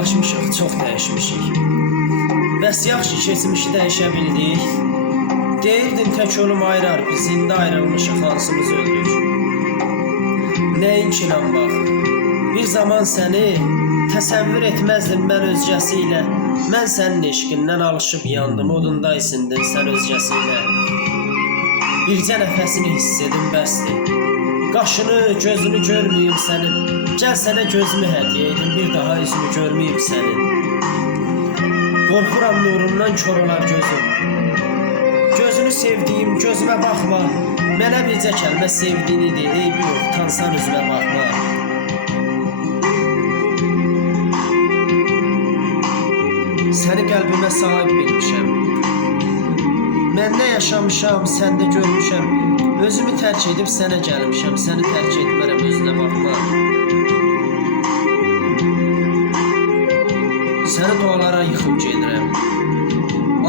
çox dəyişmişik. Bəs yaxşı keçmişi dəyişə bildik. Deyirdin tək olum ayırar biz, indi ayrılmışıq hansımız öldük. Nəyin inan bax. Bir zaman səni təsəvvür etməzdim mən özgəsi ilə. Mən sənin eşqindən alışıb yandım, odunda isindin sən özgəsi ilə. Bircə nəfəsini hiss edim bəsdir. Qaşını, gözünü görməyim sənin. Gəl sənə gözümü hədiyyə edim, bir daha üzünü görməyim sənin. Qorxuram nurundan kör olar gözüm. Gözünü sevdiyim gözümə baxma. Mənə bircə kəlmə sevdiyini de, eybi yox, tansan üzümə baxma. Səni qəlbimə sahib bilmişəm. Mən nə yaşamışam, səndə görmüşəm. Özümü tərk edib sənə gəlmişəm. Səni tərk etmərəm, özünə baxma. Səni dualara yıxıb gedirəm.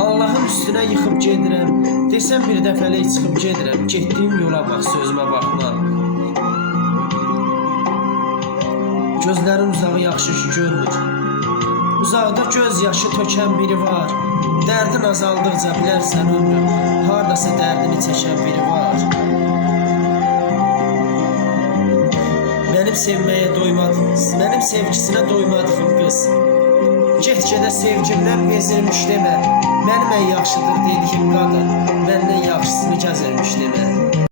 Allahın üstünə yıxıb gedirəm. Desəm bir dəfəlik çıxıb gedirəm. Getdiyim yola bax, sözümə baxma. Gözlərin uzağı yaxşı ki. Uzaqda göz yaşı tökən biri var. Dərdin azaldıqca bilərsən ömrüm. Hardasa dərdini çəkən biri var. Mənim sevməyə doymadınız. Mənim sevgisinə doymadığım qız. Get-gedə sevgimdən bezirmiş demə. Mənim ən yaxşıdır dediyim qadın.